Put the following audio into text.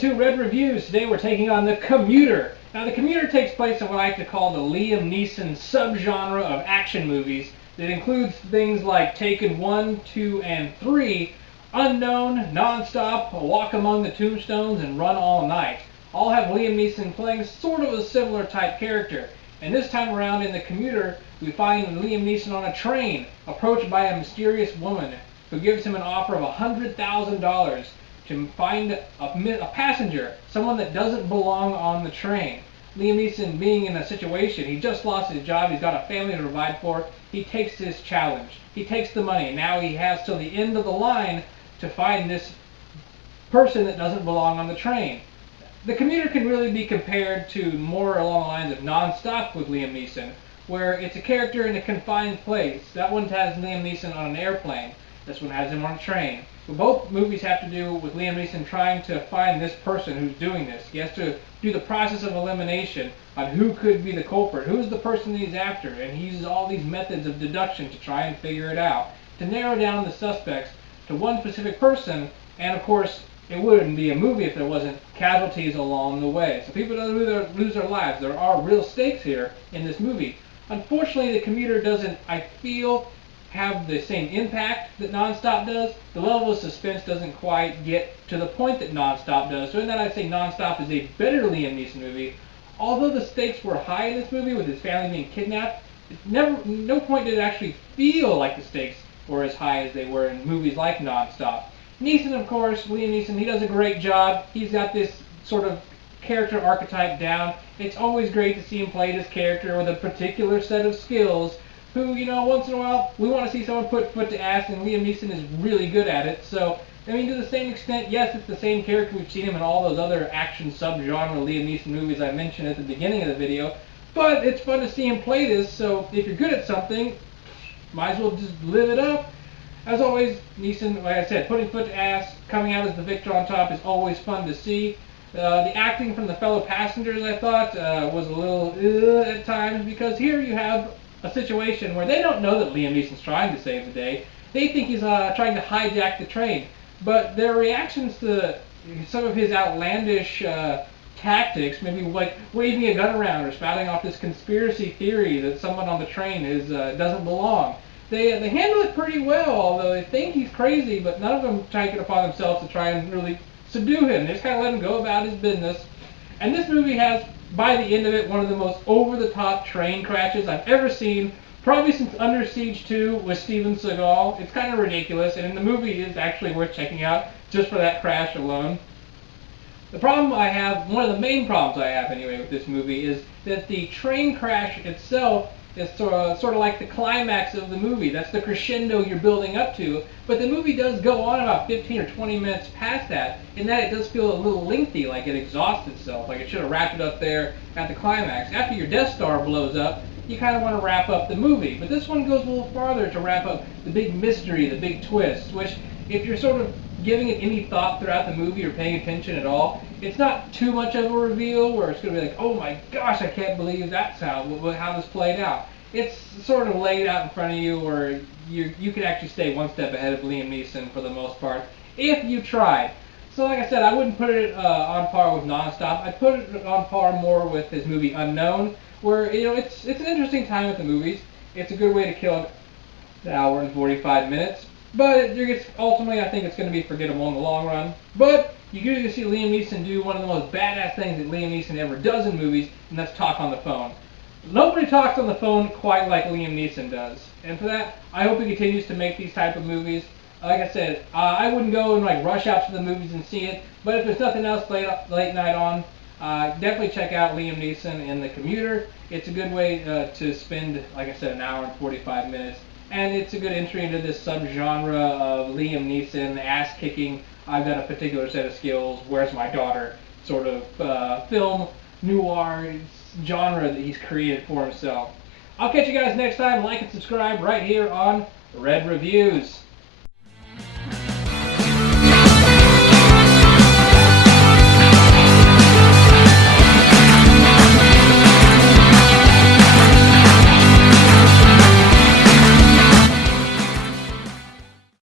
to Red Reviews. Today we're taking on the Commuter. Now the Commuter takes place in what I like to call the Liam Neeson subgenre of action movies that includes things like Taken 1, 2, and 3, Unknown, Nonstop, A Walk Among the Tombstones, and Run All Night. All have Liam Neeson playing sort of a similar type character. And this time around in the Commuter, we find Liam Neeson on a train, approached by a mysterious woman who gives him an offer of $100,000 to find a passenger, someone that doesn't belong on the train. Liam Neeson being in a situation, he just lost his job, he's got a family to provide for, he takes this challenge. He takes the money, and now he has till the end of the line to find this person that doesn't belong on the train. The Commuter can really be compared to more along the lines of Nonstop with Liam Neeson, where it's a character in a confined place. That one has Liam Neeson on an airplane. This one has him on a train. But both movies have to do with Liam Neeson trying to find this person who's doing this. He has to do the process of elimination on who could be the culprit, who's the person that he's after, and he uses all these methods of deduction to try and figure it out, to narrow down the suspects to one specific person. And of course, it wouldn't be a movie if there wasn't casualties along the way. So people don't lose their lives. There are real stakes here in this movie. Unfortunately, the Commuter doesn't, I feel, have the same impact that Nonstop does. The level of suspense doesn't quite get to the point that Nonstop does. So in that, I'd say Nonstop is a better Liam Neeson movie. Although the stakes were high in this movie with his family being kidnapped, no point did it actually feel like the stakes were as high as they were in movies like Nonstop. Neeson, of course, Liam Neeson, he does a great job. He's got this sort of character archetype down. It's always great to see him play this character with a particular set of skills who, you know, once in a while, we want to see someone put foot to ass, and Liam Neeson is really good at it. So, I mean, to the same extent, yes, it's the same character. We've seen him in all those other action subgenre Liam Neeson movies I mentioned at the beginning of the video. But it's fun to see him play this, so if you're good at something, might as well just live it up. As always, Neeson, like I said, putting foot to ass, coming out as the victor on top is always fun to see. The acting from the fellow passengers, I thought, was a little at times, because here you have a situation where they don't know that Liam Neeson's trying to save the day. They think he's trying to hijack the train. But their reactions to some of his outlandish tactics, maybe like waving a gun around or spouting off this conspiracy theory that someone on the train doesn't belong, they handle it pretty well, although they think he's crazy, but none of them take it upon themselves to try and really subdue him. They just kind of let him go about his business. And this movie has, by the end of it, one of the most over-the-top train crashes I've ever seen, probably since Under Siege 2 with Steven Seagal. It's kind of ridiculous, and the movie is actually worth checking out just for that crash alone. The problem I have, one of the main problems I have anyway with this movie, is that the train crash itself is sort of like the climax of the movie. That's the crescendo you're building up to. But the movie does go on about 15 or 20 minutes past that, in that it does feel a little lengthy, like it exhausts itself, like it should have wrapped it up there at the climax. After your Death Star blows up, you kind of want to wrap up the movie. But this one goes a little farther to wrap up the big mystery, the big twist, which if you're sort of giving it any thought throughout the movie or paying attention at all, it's not too much of a reveal where it's going to be like, oh my gosh, I can't believe that's how this played out. It's sort of laid out in front of you where you can actually stay one step ahead of Liam Neeson for the most part, if you tried. So like I said, I wouldn't put it on par with Nonstop. I'd put it on par more with his movie Unknown, where, you know, it's an interesting time with the movies. It's a good way to kill an hour and 45 minutes. But ultimately, I think it's going to be forgettable in the long run. But you get to see Liam Neeson do one of the most badass things that Liam Neeson ever does in movies, and that's talk on the phone. Nobody talks on the phone quite like Liam Neeson does. And for that, I hope he continues to make these type of movies. Like I said, I wouldn't go and like rush out to the movies and see it. But if there's nothing else late night on, definitely check out Liam Neeson in The Commuter. It's a good way to spend, like I said, an hour and 45 minutes. And it's a good entry into this subgenre of Liam Neeson ass-kicking, I've got a particular set of skills, where's my daughter, sort of film noir genre that he's created for himself. I'll catch you guys next time. Like and subscribe right here on Red Reviews.